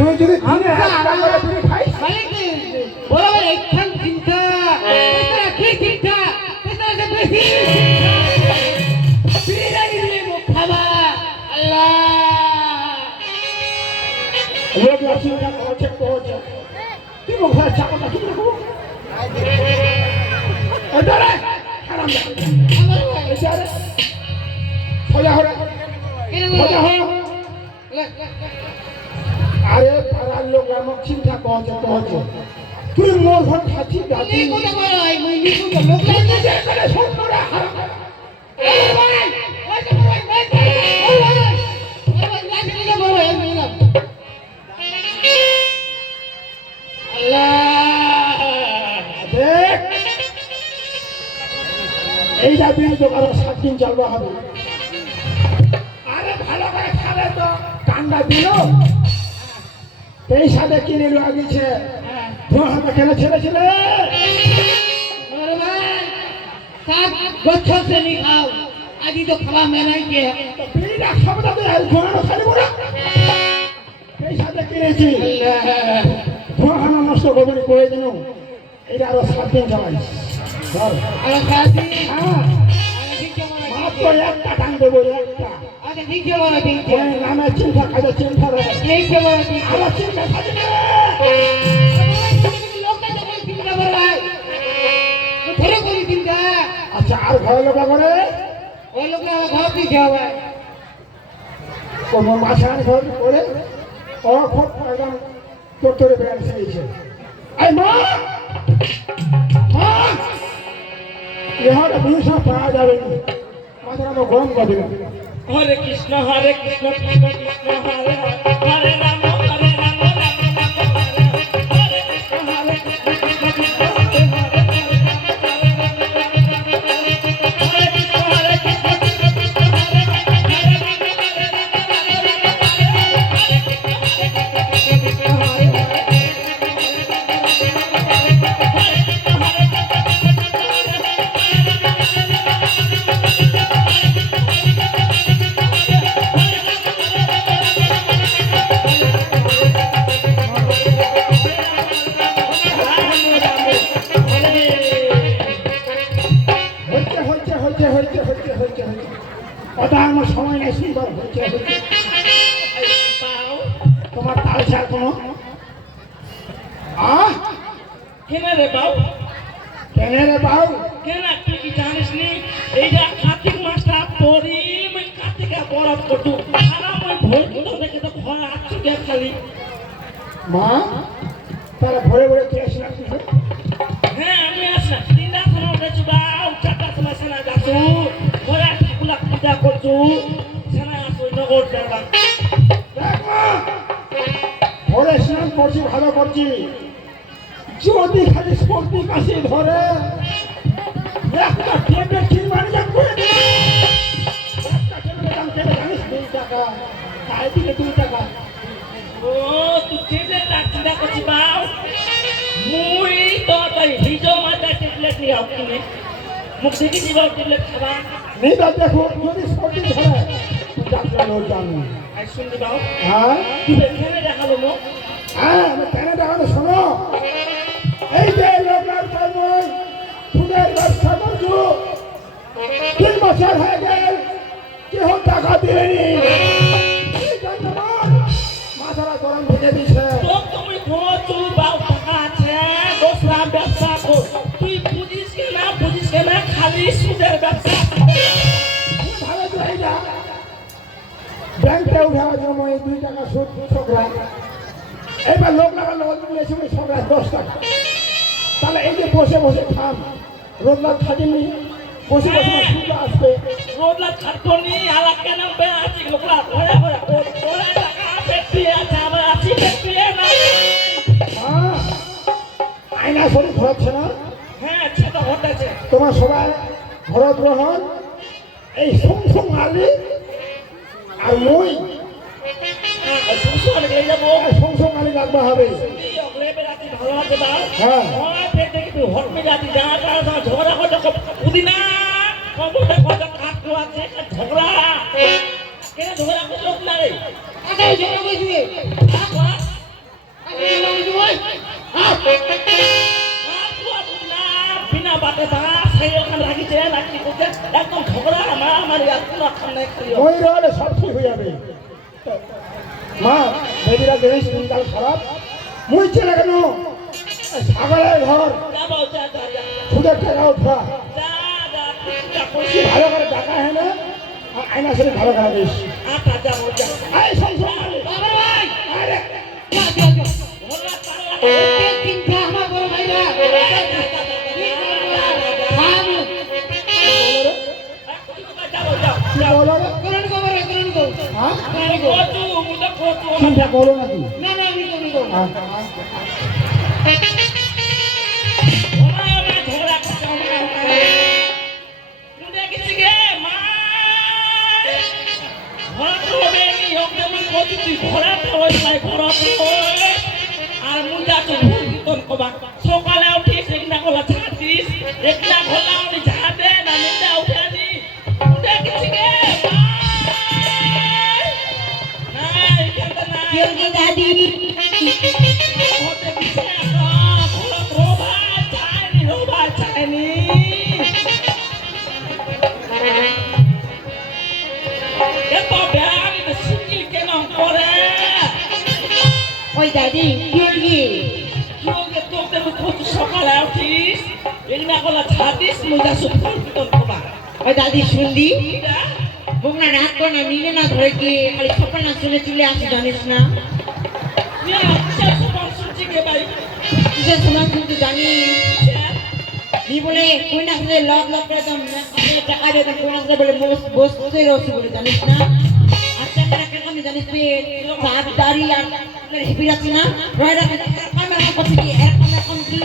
তুই যদি দিনে একটা করে বিড়ি খাইস বলো একখান চিন্তা কি চিন্তা বেশি বিরিয়ানি দিলে মুখ খাবা আল্লাহ লোক চিন্তা করছে করছে তুই মুখ চাপাটা কি রাখবো এদারে হারাম এদারে সোজা হরে সোজা হরে আরে পাড়ার লোক আমার চিন্তা করছে করছে তুই মোর ঘর খাচ্ছি যাচ্ছি কথা বলো এই মুইনি কো লোক নিজে করে সব করে হারাম এইটা বিয়ে তো আরো 7 দিন চলবা হবে আরে ভালো করে খাবে তো কান্ডা দিল এই সাথে কিনে লাগিয়েছে তোমার হাতে কেন ছেড়েছিলে বছর से नहीं खाओ आदि तो खावा में नहीं के বিড়িটা খাবে তো আর ঘোরানো খালি বড় এই সাথে কিনেছি তোমার হাতে নষ্ট করবে না করে দিন এটা আরো 7 দিন চালাইস ধর अरे खाती হ্যাঁ ठीक है मारा মাত্র একটা টান দেবো একটা अरे ठीक है मारा ठीक है ওই নামে চিন্তা খাইতে চিন্তা রে ठीक है मारा ठीक है আবার চিন্তা খাইতে लोग का तो कोई चिंता कर रहा है तो थोड़ा कोई चिंता আচ্ছা আর ঘরে লোক করে वो लोग ना घर भी क्या हुआ है কোন মাছান ঘর করে ও খুব একদম তোরে বেড়ে এসেছে এই মা মা ইহার ভূষা পাওয়া যাবে না মাথাটা তো গরম করে দিলাম हरे कृष्ण कृष्ण कृष्ण हरे हरे राम हरे राम राम राम हरे हरे कृष्ण कृष्ण कृष्ण हरे কথা আমার সময় নেই সুন্দর হচ্ছে তোমার তাল ছাড় কোনো কেনা রে বাউ কেন রে বাউ কেনা তুই কি জানিস নি এই যে কার্তিক মাসটা পরি মই কার্তিকে বরফ কটু সারা মই ভোর তো দেখে তো ঘর আছি কে খালি মা তারা ভরে ভরে তুই আসি না হ্যাঁ আমি আসনা তিনটা সময় উঠেছি বাউ চারটা সময় সেনা যাচ্ছু ঘরে ঠাকুলা পূজা করছু সেনা আসু নগর যাবা ভরে স্নান করছি ভালো করছি যদি খালি সর্দি কাশি ধরে একটা টেবিল চিনমানি যা করে দিই একটা টেবিলের দাম কেটে জানিস 2 টাকা খাই দিলে 2 টাকা ও তুই কেলে চিন্তা করছি বাউ মুই তো তাই হিজো মাথা টেবলেট নিয়ে আও কিনে মুখ দেখি দিবা টেবলেট খাবা नहीं बात देखो যদি সর্দি ধরে ডাক্তার লোক জানো আই শুনলি বাউ হ্যাঁ তুই এখানে দেখালো মো হ্যাঁ আমি কেন দেখানো শোনো এই যে লোকনাথ কর্মই ফুলের ব্যবসা করছো 3 বছর হয়ে গেল কেউ টাকা দিলেনি মাথাটা গরম ভেজে দিছে তো তুমি ঘুমোচ্ছু বাউ টাকা আছে দোসরা ব্যবসা কর তুই বুঝিস কে না খালি সুদের ব্যবসা ভালো তো এই যা ব্যাংকে উঠাবার জন্য এই 2 টাকা সুদ ছোকরা এবার লোক লাগানো দিয়েছে ছোকরা 10 টাকা তাহলে এই যে বসে বসে খান রোদলা থাকেনি বসে বসে সুদ আসবে রোডলা ছাড়তনি আলা কেন বে আছে লোকলা ঘরে ঘরে ওরা টাকা পেটি আছে আমরা আছি পেটি না হ্যাঁ আয়না শরীর ধরছে না হ্যাঁ সেটা হতেছে তোমার সবাই ভরত গ্রহণ এই সংসং আলি আর মই সুসুর গেলে যাবো সংসং আলি লাগবা হবে এই অগলে বেরাতি ভালো আছে বা হ্যাঁ ওই পেটে কিন্তু হটমে যাতি যা যা ঝগড়া হতো পুদিনা কবুটা কত কাট আছে ঝগড়া কেন ঝগড়া করলো না রে আগে ঝগড়া কইছিস বিনা বাটে সাইকেলখান রাখিছে রাখি করতে একদম ঝগড়া আমার কোনো খান নাই খালি মই রহলে সব ঠিক হয়ে যাবে মা বেদিরা জিনিস দিনকাল খারাপ মুই চলে কেন ছাগলের ঘর যাবো যা যা যা সুদের টাকা উঠা যা যা বেশি ভালো করে টাকা হয় না আর আয়না সেটা ভালো করে দিস আটা যাবো যা আরে সব বাবার ভাই আরে ভোলা এই চিন্তা আমার বড় ভাইরা খাম যাবো যাও কি বলো রে করুন গো বড় করুন গো হ্যাঁ কচু মুদা কচু চিন্তা করো নাকি না না আমি করুন গো ঝগড়া করছে মুদা কিছু গে মা ঘোড়া তো হবে নি ওকে আমি কচু তুই ঘোড়া তো হই নাই ঘোড়া তো আর মুদা তো ভূতন কবা সকালে উঠি একনা গলা ছাড়তিস একনা গলা উনি ঝাড়ে না মুদা উঠে দি মুদা কিছু গে নাই কেন নাই কেউ গো দাদি হতে কিছু না ঘোড়া রোবা চাইনি এত ব্যায়াম শিখিল কেন করে ওই দাদি কি যোগে তোকে কত সকালে উঠিস এগুলা গলা ছাড়িস মুজা সুফল তোর কবা ওই দাদি শুনলি বুকনা রাত করে না নিলে না ধরে কি খালি সকাল না চলে চলে আসে জানিস না কিসের সময় কিন্তু জানি নি বলে কোন না করে লক লক করে একদম আপনি টাকা দিয়ে কোন না করে বলে বসতে রসি বলে জানিস না আচ্ছা কেন কেন আমি জানিস তুই সাত দাড়ি আর হেপি রাখছি না রয়রা ক্যামেরা করছি কি এরকম কি